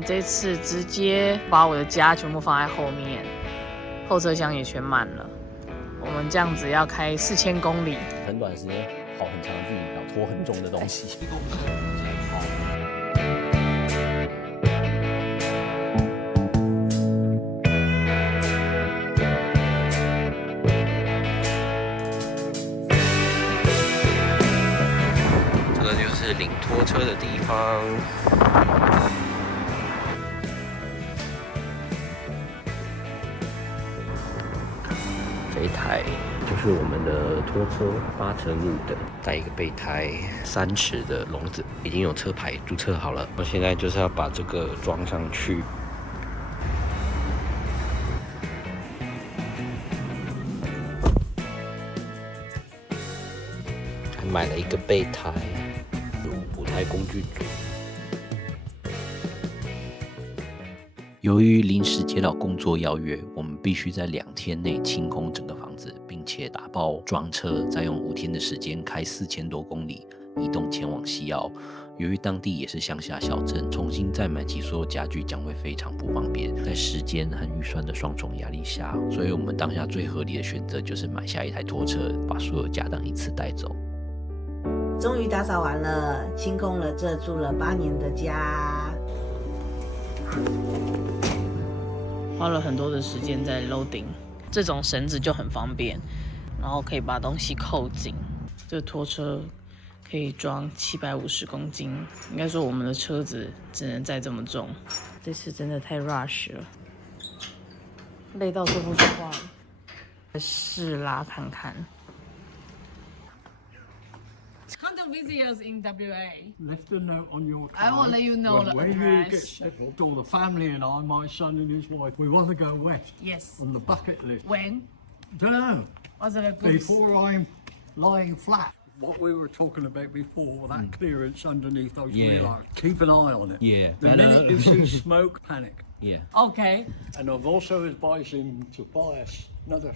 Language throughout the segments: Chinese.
們這次直接把我的家全部放在後面，後車廂也全滿了。我們這樣子要開4000公里，很短時間跑很長距離，然後拖很重的東西。这個就是領拖車的地方。這一台就是我們的拖車，8乘5的，帶一個備胎，3尺的籠子，已經有車牌註冊好了。我現在就是要把這個裝上去。還買了一個備胎，5台工具組。由於臨時接到工作邀約，我們必須在2天內清空整個房子，並且打包裝車，再用5天的時間開4000多公里，移動前往西澳。由於當地也是鄉下小鎮，重新再買齊所有家具將會非常不方便，在時間和預算的雙重壓力下，所以我們當下最合理的選擇就是買下一台拖車，把所有家當一次帶走。終於打掃完了，清空了這住了8年的家。花了很多的時間在 loading， 這種繩子就很方便，然後可以把東西扣緊。這拖車可以裝750公斤，應該說我們的車子只能載這麼重。這次真的太 rush 了，累到說不出話了。試拉看看。Content videos in WA. Left a note on your card. I will let you know the address. All the family and I, my son and his wife, we want to go west. Yes. On the bucket list. When? Don't know. Was it a good? Before I'm lying flat. What we were talking about before, that clearance underneath those wheelers. Keep an eye on it. Yeah. The minute you see smoke, panic. Yeah. Okay. And I've also advised him to buy us another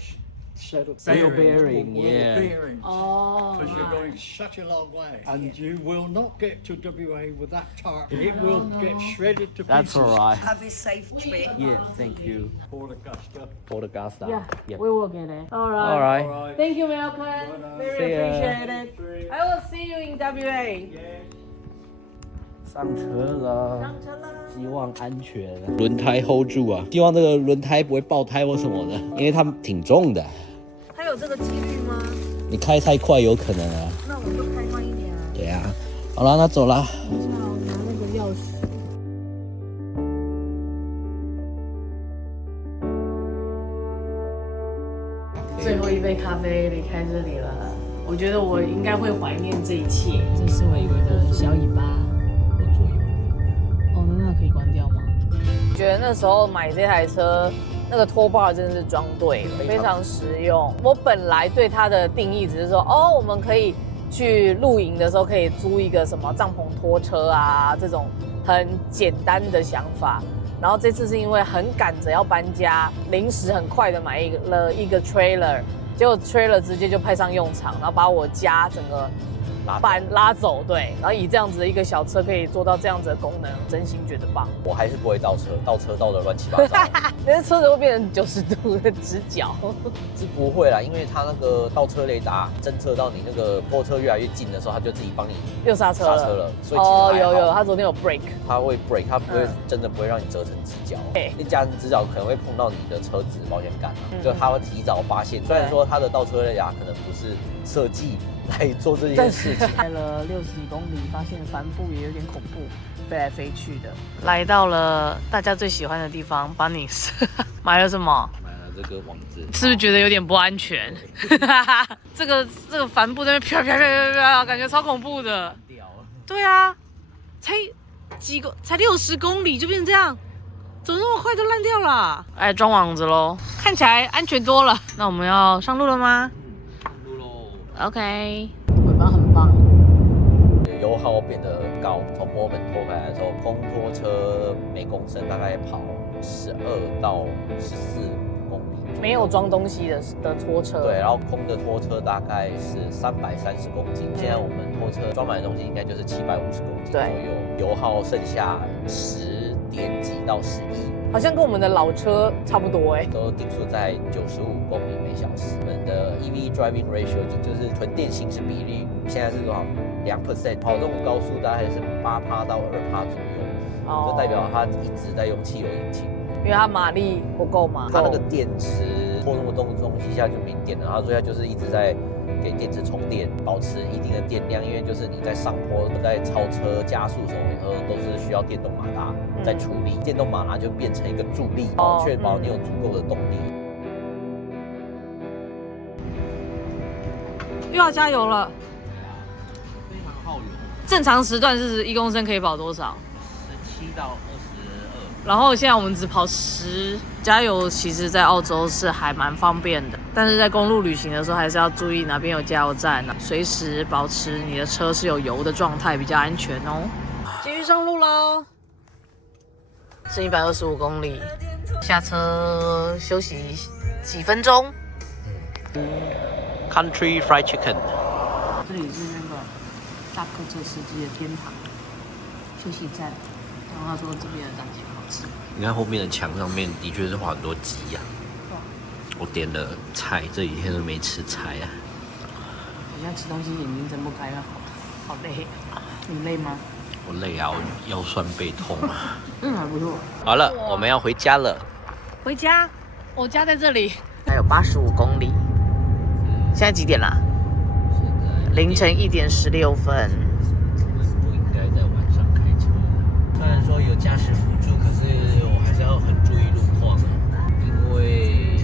set of Sail bearings. bearing, yeah. Bearings. Oh. Because you're going such a long way, and you will not get to WA with that tarp. It will get shredded to pieces. That's all right. Have a safe trip. Yeah, thank you. Port Augusta. Port Augusta. Yeah. Yep. We will get it. All right. All right. All right. Thank you, Malcolm. Very See ya. appreciated. I will see you in WA. 上车了，上车了。希望安全。轮胎 hold 住啊！希望这个轮胎不会爆胎或什么的，因为它挺重的。它有这个几率吗？你開太快有可能啊。那我就開慢一點啊。對啊，好了，那走啦。等一下我拿那個鑰匙。最後一杯咖啡離開這裡了，我覺得我應該會懷念這一切。這是我一個的小尾巴。哦，那可以關掉嗎？我覺得那時候買這台車，那個拖把真的是裝對了，非常實用。我本來對它的定義只是說，哦，我們可以去露營的時候可以租一個什麼帳篷拖車啊，這種很簡單的想法。然後這次是因為很趕着要搬家，臨時很快的買了一個 trailer， 結果 trailer 直接就派上用場，然後把我家整個拉走，對，然後以這樣子的一個小車可以做到這樣子的功能，真心覺得棒。我還是不會倒車，倒車倒得亂七八糟。那車子會變成90度的直角。是不會啦，因為它那個倒車雷達偵測到你那個拖車越來越近的時候，它就自己幫你又剎車了。所以其實還好。有，它昨天有 brake， 它會 brake， 它不會真的不會讓你折成直角。你夾成直角可能會碰到你的車子保險桿啊，就它會提早發現。雖然說它的倒車雷達可能不是設計來做這件事情。開了60幾公里，發現帆布也有點恐怖，飛來飛去的。來到了大家最喜歡的地方 ，Bunnings。買了什麼？買了這個網子。是不是覺得有點不安全？這個帆布在那邊飄飄飄飄飄，感覺超恐怖的。掉了。對啊，才60公里就變成這樣，怎麼那麼快就爛掉了？哎，裝網子嘍，看起來安全多了。那我們要上路了嗎？上路嘍。OK。尾巴很棒。油耗變得高，從墨爾本拖回來的時候，空拖車每公升大概跑12到14公里，沒有裝東西的拖車。對，然後空的拖車大概是330公斤。現在我們拖車裝滿的東西應該就是750公斤左右，油耗剩下10點到11，好像跟我們的老車差不多哎，都定速在95公里每小時。我們的 EV driving ratio 就是純電行駛比例，現在是多少？2%，跑這種高速大概是8%到2%左右，就代表它一直在用汽油引擎。因为它馬力不夠嘛，它那個電池拖那麼多東西下就沒電了，然後所以它就是一直在給電池充電，保持一定的電量。因為就是你在上坡、在超車、加速什麼都是需要電動馬達在處理，電動馬達就變成一個助力，確保你有足夠的動力。又要加油了，非常耗油。正常時段是1公升可以跑多少？17到22。然後現在我們只跑10，加油其實在澳洲是還蠻方便的，但是在公路旅行的時候還是要注意哪邊有加油站呢，隨時保持你的車是有油的狀態比較安全哦。繼續上路嘍，剩125公里，下車休息幾分鐘。Country Fried Chicken， 這裡是那個大客車司機的天堂休息站，然後他說這邊的炸雞很好吃。你看後面的牆上面的確是畫很多雞呀、我點了菜，這幾天都沒吃菜啊。我現在吃東西眼睛睜不開了，好累。你累嗎？我累啊，我腰酸背痛啊。還不錯。好了，我們要回家了。回家，我家在這裡，還有85公里。現在幾點啦？凌晨1點16分。不應該在晚上開車。雖然說有駕駛輔助，可是我還是要很注意路況，因為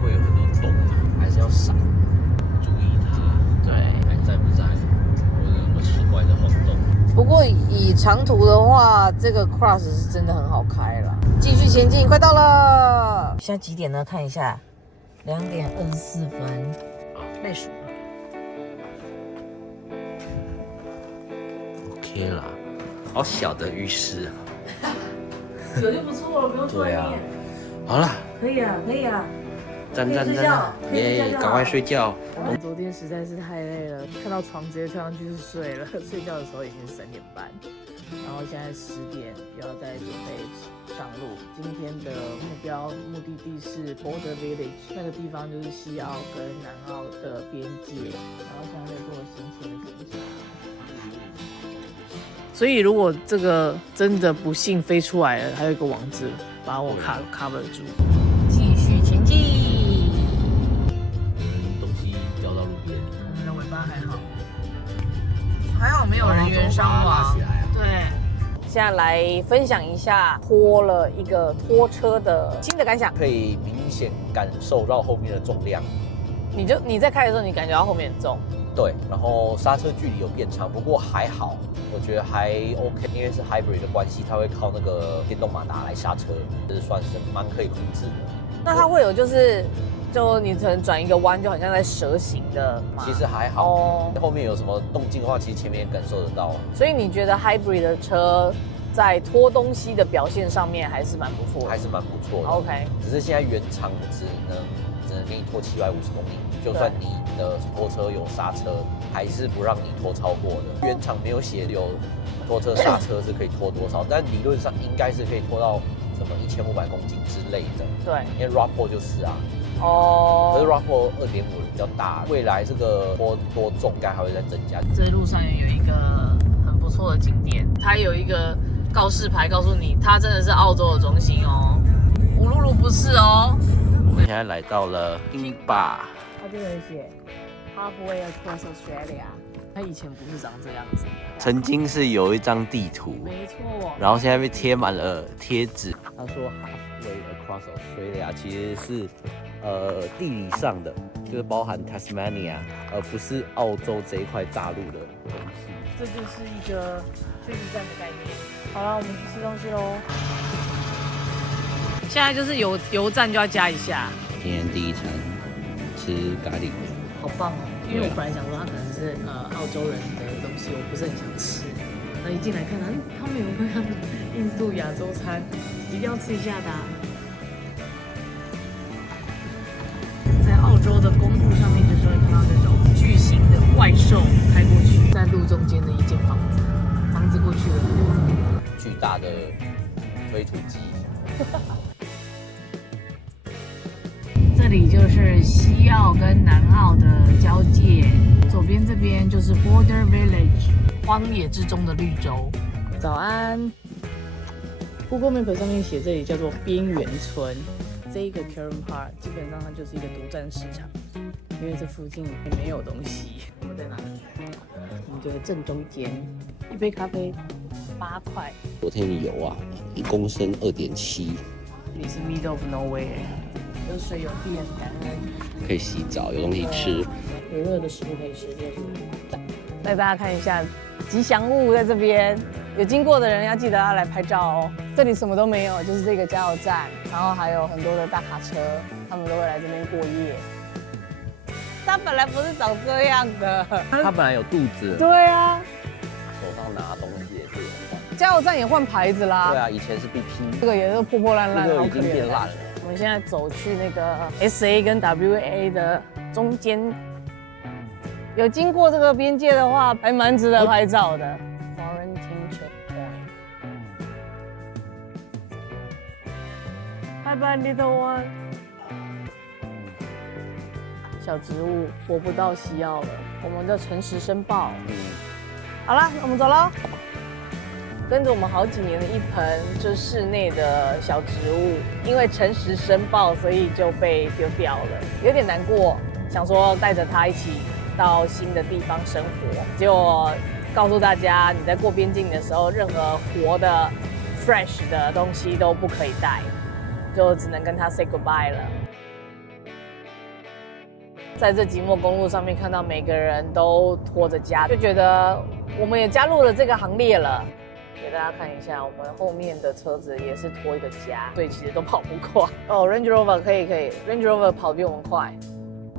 會有很多洞啊，還是要閃，注意它，對，還在不在，或者有沒有奇怪的晃動。不過以長途的話，這個 Cross 是真的很好開了。繼續前進，快到了。現在幾點呢？看一下，2點24分。累死了。OK 啦，好小的浴室啊。有就不錯了，不用穿衣。好了。可以啊，可以啊。讚，耶！趕快睡覺。昨天實在是太累了，看到床直接跳上去就睡了。睡覺的時候已經3點半，然後現在10點又要再準備上路。今天的目的地是 Border Village， 那個地方就是西澳跟南澳的邊界，然後現在在做行前的檢查。所以如果這個真的不幸飛出來了，還有一個網子把我cover 住。繼續前進。東西掉到路邊，我們的尾巴還好沒有人員傷亡。對。現在來分享一下拖了一個拖車的新的感想。可以明顯感受到後面的重量。你在開的時候，你感覺到後面很重。對，然後剎車距離有變長，不過還好，我覺得還 OK， 因為是 hybrid 的關係，它會靠那個電動馬達來剎車，就是算是蠻可以控制的。那它會有就你可能轉一個彎，就好像在蛇形的嗎？其實還好，後面有什麼動靜的話，其實前面也感受得到。所以你覺得 hybrid 的車在拖東西的表現上面還是蠻不錯的？還是蠻不錯的。OK， 只是現在原廠只能給你拖750公里，就算你的拖車有剎車，還是不讓你拖超過的。原廠沒有寫有拖車剎車是可以拖多少，但理論上應該是可以拖到什麼1500公斤之類的。對，因為 RAV4 就是啊。可是 RAV4 2.5比較大，未來這個拖重應該還會再增加。這路上也有一個很不錯的景點，它有一個告示牌告訴你，它真的是澳洲的中心哦。烏魯魯不是哦。我們現在來到了金巴。它這個寫 Halfway Across Australia， 它以前不是長這樣子。曾經是有一張地圖，沒錯，然後現在被貼滿了貼紙。他說 Halfway Across Australia 其實是地理上的，就是包含 Tasmania， 而不是澳洲這一塊大陸的東西。這就是一個休息站的概念。好了，我們去吃東西嘍。現在就是油站就要加一下。今天第一餐吃咖喱，好棒哦！因為我本來想說它可能是澳洲人的東西，我不是很想吃。那一進來看到，他們有沒有印度亞洲餐，一定要吃一下的。在澳洲的公路上面，就是會看到這種巨型的怪獸開過去，在路中間的一間房子過去了，巨大的推土機。這裡就是西澳跟南澳的交界，左邊這邊就是 Border Village， 荒野之中的綠洲。早安 ，Google Map 上面寫這裡叫做邊緣村。這一個 Karen Park 基本上它就是一個獨佔市場，因為這附近也沒有東西。我們在哪裡？我們就在正中間，一杯咖啡8塊。昨天的油啊，1公升2.7。这裡是 Middle of Nowhere， 有水有電，感恩。可以洗澡，有東西吃，有热的食物可以吃，就是带大家看一下吉祥物在這邊，有經過的人要記得要來拍照哦。這裡什麼都沒有，就是這個加油站，然後還有很多的大卡車，他們都會來這邊過夜。它本來不是長這樣的，它本來有肚子。對啊，手上拿東西也是有换。加油站也換牌子啦。对啊，以前是 BP， 這個也是破破爛爛，這個已經變爛了。我們現在走去那個 SA 跟 WA 的中間，有經過這個邊界的話，還蠻值得拍照的。Quarantine checkpoint。拜拜 ，little one。小植物活不到西澳了，我們的誠實申報。好啦，我們走嘍。跟着我們好幾年的一盆就室內的小植物，因為誠實申報，所以就被丟掉了，有點難過。想說帶着它一起到新的地方生活，結果告訴大家，你在過邊境的時候，任何活的、fresh 的東西都不可以帶，就只能跟它 say goodbye 了。在這寂寞公路上面看到每個人都拖着家，就覺得我們也加入了這個行列了。給大家看一下，我們後面的車子也是拖一個家，所以其實都跑不快。哦 ，Range Rover 可以 ，Range Rover 跑比我們快。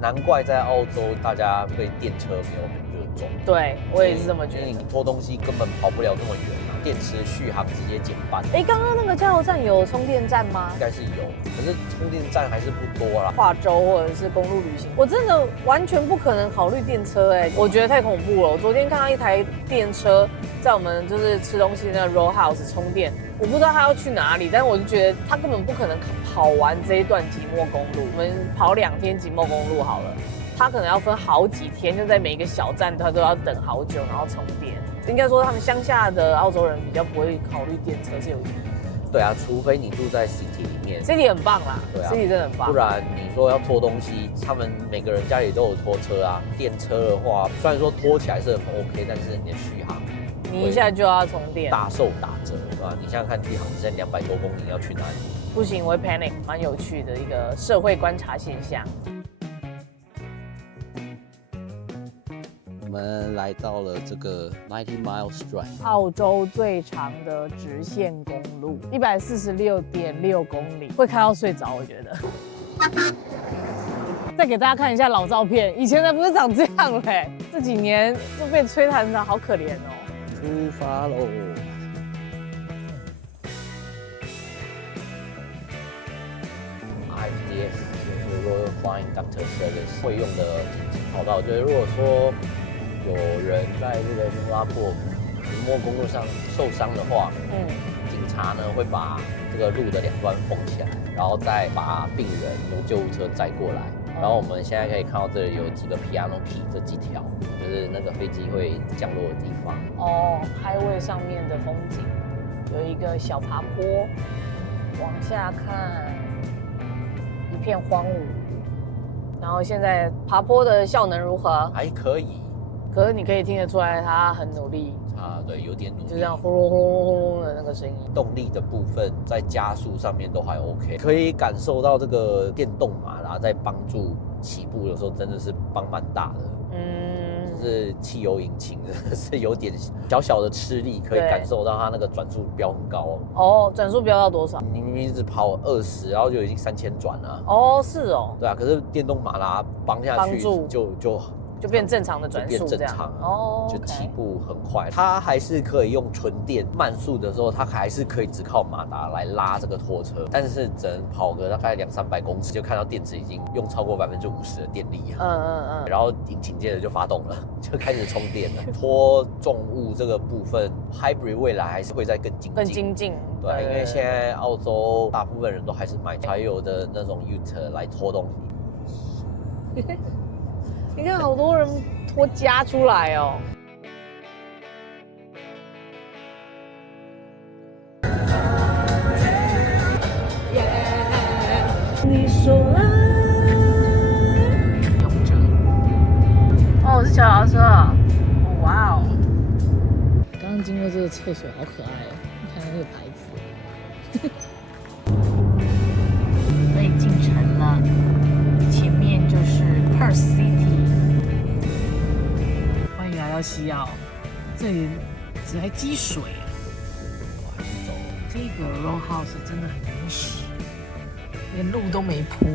難怪在澳洲大家對電車沒有很熱衷。對，我也是這麼覺得。因為你拖東西根本跑不了那麼遠啊，電池續航直接減半。哎，剛剛那個加油站有充電站嗎？應該是有，可是充電站還是不多啦。跨州或者是公路旅行，我真的完全不可能考慮電車哎，我覺得太恐怖了。我昨天看到一台電車在我們就是吃東西那個 Roadhouse 充電，我不知道他要去哪裡，但是我就覺得他根本不可能跑完這一段寂寞公路。我們跑2天寂寞公路好了，他可能要分好幾天，就在每一個小站他都要等好久，然後充電。應該說他們鄉下的澳洲人比較不會考慮電車是有意義。對啊，除非你住在 City 裡面 ，City 很棒啦，對啊 ，City 真的很棒。不然你說要拖東西，他們每個人家裡都有拖車啊。電車的話，雖然說拖起來是很 OK， 但是你的續航，你一下就要充電，大受打折，對吧？你想想看，續航只剩200多公里，要去哪裡？不行，我會 panic， 蠻有趣的一個社會觀察現象。我們來到了這個90 Miles Drive， 澳洲最長的直線公路，146.6公里，會開到睡着，我覺得。再給大家看一下老照片，以前的不是長這樣嘞，這幾年就被吹彈的好可憐哦。出發嘍！ITS 就是 Royal Flying Doctor Service 會用的緊急跑道，就是如果說有人在這個新加坡寂寞公路上受傷的話，警察呢會把這個路的2端封起來，然後再把病人用救護車載過來。然後我們現在可以看到這裡有幾個 Piano Key， 這幾條就是那個飛機會降落的地方。哦，Highway 上面的風景有一個小爬坡，往下看一片荒蕪。然後現在爬坡的效能如何？還可以。可是你可以聽得出來，他很努力。对，有點努力，就這樣轟隆轟隆轟隆的那個聲音。動力的部分在加速上面都還 OK， 可以感受到這個電動馬達在幫助起步，有時候真的是幫蠻大的。就是汽油引擎真的是有點小小的吃力，可以感受到它那個轉速飆很高。哦，轉速飆到多少？你明明只跑20，然後就已經3000轉了。哦，是哦。對啊，可是電動馬達幫下去就就變正常的轉速這樣。哦，就起步很快。它還是可以用纯電，慢速的時候它还是可以只靠馬達來拉这個拖車，但是只能跑個大概200-300公尺，就看到電池已經用超過50%的電力。然後引擎接着就發動了，就開始充電了。拖重物這個部分 ，Hybrid 未來還是會再更精進。對，因為現在澳洲大部分人都還是買柴油的那種 Ute 來拖東西。你看，好多人拖家出來哦。你说啦。勇者。哦，是脚踏車。哇哦。刚刚经過這個廁所，好可愛哦！你看那個牌子。所以進城了，前面就是 Perth City。歡迎來到西澳，這裡只還積水啊！我還是走。這個 row house 真的很原始，連路都沒鋪，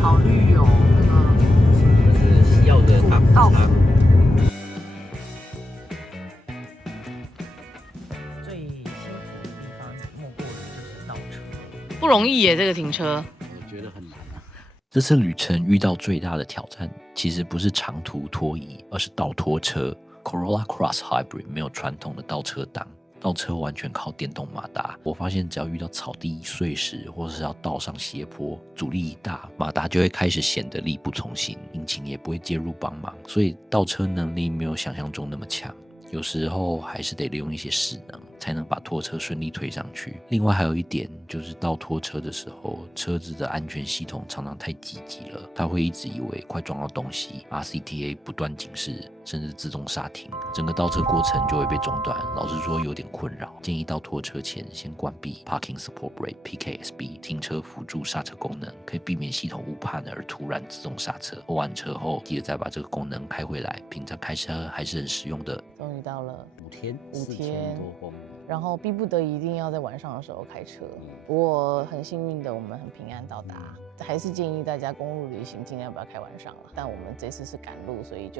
好綠哦，那個這是西澳的大道。不容易耶，這個停車我覺得很難啊。這次旅程遇到最大的挑戰，其實不是長途拖移，而是倒拖車。Corolla Cross Hybrid 沒有傳統的倒車檔，倒車完全靠電動馬達。我發現只要遇到草地、碎石，或是要倒上斜坡，阻力一大，馬達就會開始顯得力不從心，引擎也不會介入幫忙，所以倒車能力沒有想象中那麼強。有時候還是得利用一些勢能，才能把拖車順利推上去。另外還有一點就是倒拖車的時候，車子的安全系統常常太積極了，它會一直以為快撞到東西 ，RCTA 不斷警示，甚至自動剎停，整個倒車過程就會被中斷。老實說有點困擾，建議倒拖車前先關閉 Parking Support Brake（PKSB） 停車輔助剎車功能，可以避免系統誤判而突然自動剎車。拖完車後記得再把這個功能開回來，平常開車還是很實用的。到了5天，4000多公里，然後逼不得已一定要在晚上的時候開車。不過很幸運的，我們很平安到達。還是建議大家公路旅行盡量不要開晚上了。但我們這次是趕路，所以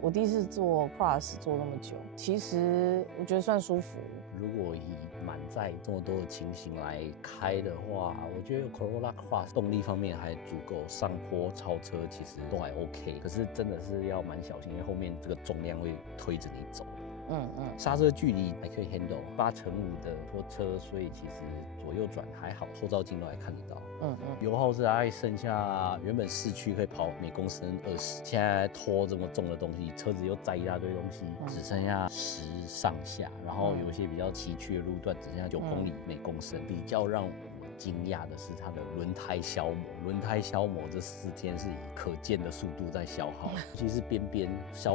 我第一次坐 Cross 坐那麼久，其實我覺得算舒服。如果以滿載這麼多的情形來開的話，我覺得 Corolla Cross 動力方面還足夠，上坡超車其實都還 OK。可是真的是要蠻小心，因為後面這個重量會推着你走。剎車距離還可以 handle， 8×5的拖車，所以其實左右轉還好，後照鏡都還看得到。油耗是大概剩下原本市區可以跑每公升20，現在拖這麼重的東西，車子又載一大堆東西，只剩下10上下，然後有一些比較崎嶇的路段只剩下9公里每公升。比較讓我驚訝的是它的輪胎消磨，輪胎消磨這4天是以可見的速度在消耗，尤其是邊邊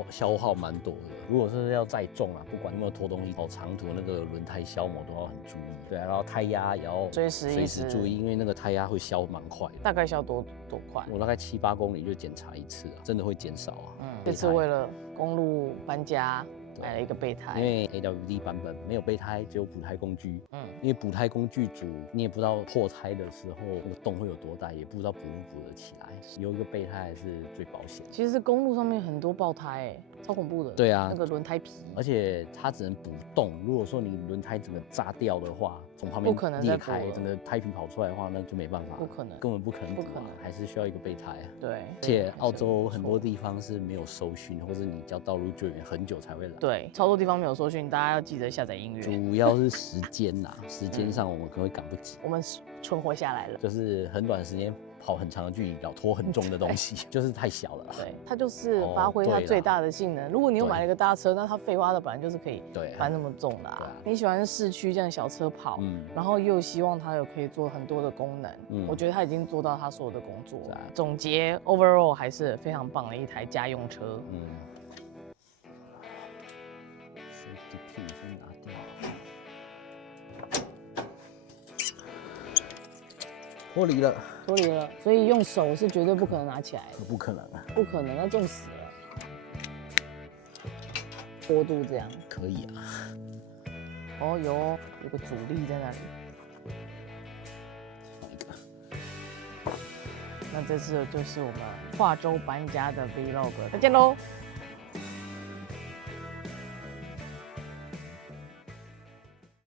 消耗蠻多的。如果是要載重啊，不管有沒有拖東西，跑長途那個輪胎消磨都要很注意。對啊，然後胎壓也要隨時注意，因為那個胎壓會消蠻快的。大概消多快？我大概7-8公里就檢查1次啊，真的會減少啊。這次為了公路搬家，買了一個備胎，因為 AWD 版本沒有備胎，只有補胎工具。因為補胎工具組，你也不知道破胎的時候那個洞會有多大，也不知道補不補得起來。有一個備胎還是最保險。其實公路上面很多爆胎，超恐怖的。對啊，那個輪胎皮，而且它只能補洞。如果說你輪胎整個炸掉的話，從旁邊裂開，整個胎皮跑出來的話，那就沒辦法，不可能，根本不可能，還是需要一個備胎。對，而且澳洲很多地方是沒有收訊，或者你叫道路救援很久才會來。對，超多地方沒有收訊，大家要記得下載音樂。主要是時間吶，時間上我們可能會趕不及。我們存活下來了，就是很短的時間跑很長的距離，要拖很重的東西，就是太小了。对，它就是发挥它最大的性能。如果你又買了一個大車，那它廢話的本來就是可以搬那麼重的啊。你喜歡市區這樣小車跑，然後又希望它有可以做很多的功能，我覺得它已經做到它所有的工作了。總結 overall 還是非常棒的一台家用車。先拿掉。脫離了，所以用手是絕對不可能拿起来的，不可能啊，不可能，要重死了。坡度這樣可以啊。哦，有個阻力在那裡。放一個。那這次就是我們跨州搬家的 Vlog，再見嘍。